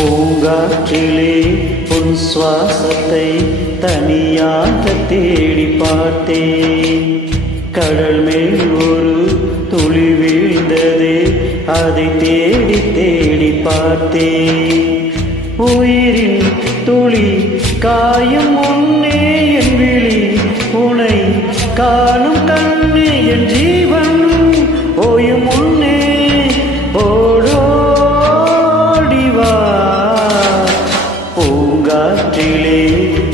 பூங்காற்றிலே உன் சுவாசத்தை தனியாக தேடி பார்த்தேன். கடல் மேல் ஒரு துளி வீழ்ந்ததே, அதை தேடி தேடி பார்த்தேன். உயிரின் துளி காயும் முன்னே என் விழி உனை காணும் கண்ணே, என் ஜீவன் ஓயும் முன்னே பூங்காற்றிலே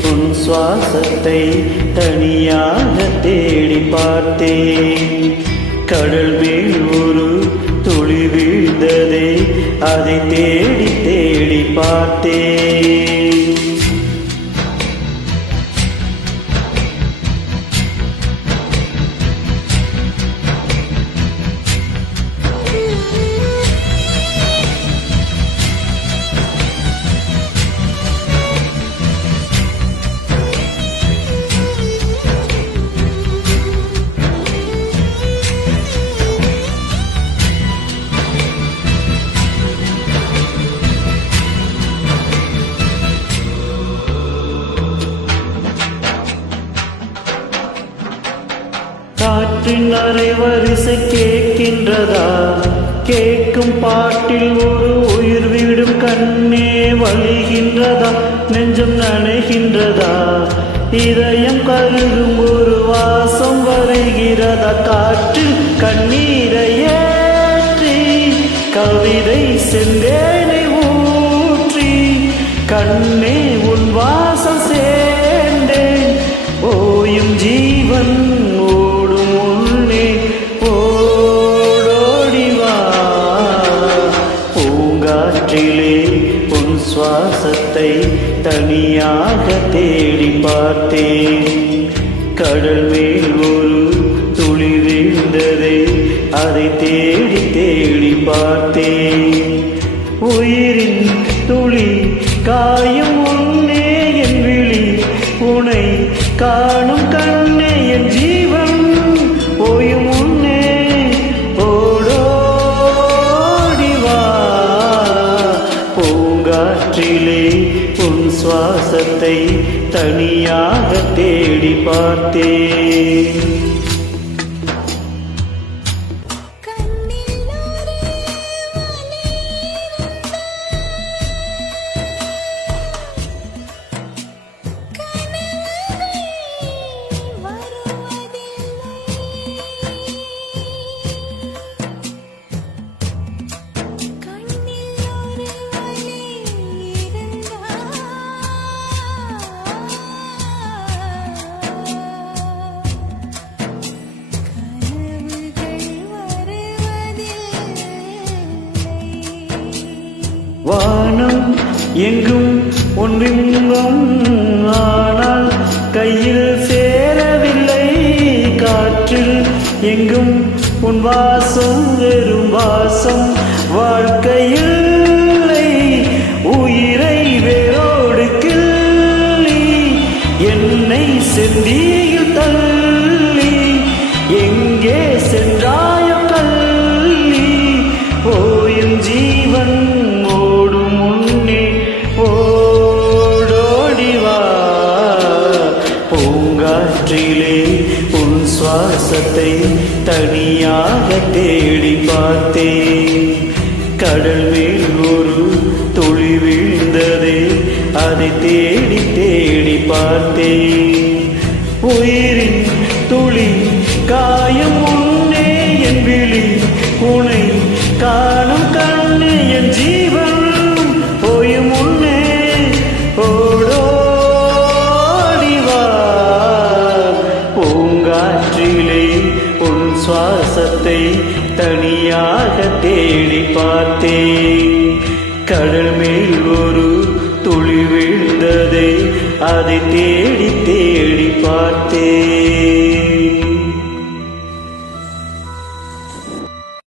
உன் சுவாசத்தை தனியாக தேடி பார்த்தேன். கடல் மேல் ஒரு துளி வீழ்ந்ததே, அதை தேடி தேடி பார்த்தேன். காற்றின் அரைவரிசை கேட்கின்றதா? கேட்கும் பாட்டில் ஒரு உயிர் விடும் கண்ணே வழிகின்றதா? நெஞ்சம் நனைகின்றதா? இதயம் கருகும் ஒரு வாசம் வருகிறதா? காற்றில் கண்ணீரை ஏற்றி கவிதை செந்தேனை ஊற்றி கண்ணே உன் வாசம் சேர்ந்தேன். ஓயும் ஜீவன் உன் சுவாசத்தை தனியாக தேடி பார்த்தேன். கடல் மேல் ஒரு துளி வீழ்ந்ததே, அதை தேடி தேடி பார்த்தேன். உயிரின் துளி காயும் முன்னே என் விழி உனை காணும் கண்ணே, என் ஜீவன் ஓயும் முன்னே பூங்காற்றிலே உன் சுவாசத்தை தனியாக தேடி பார்த்தேன். வானம் எங்கும் உன் பிம்பம், ஆனால் கையில் சேரவில்லை. காற்றில் எங்கும் உன் வாசம், வெறும் வாசம் வாழ்க்கையில். உயிரை வேரோடு கிள்ளி என்னை செந்தியில் தள்ளி எங்கே சென்றாயோ கள்ளி. ஓயும் ஜீவன் ஓடும் முன்னே ஓடோடிவா. பூங்காற்றிலே உன் சுவாசத்தை தனியாக தேடி பார்த்தேன். கடல் மேல் ஒரு துளி வீழ்ந்ததே, அதை தேடி தேடி பார்த்தேன். உயிரின் துளி காயும் முன்னே என் விழி உனை காணும் கண்ணே என் ஜீவன் போயும் முன்னே ஓடோடிவா. பூங்காற்றிலே உன் சுவாசத்தை தனியாக தேடி பார்த்தேன். கடல் மேல் ஒரு துளி விழுந்ததை அதை தேடி தேடி பார்த்தேன்.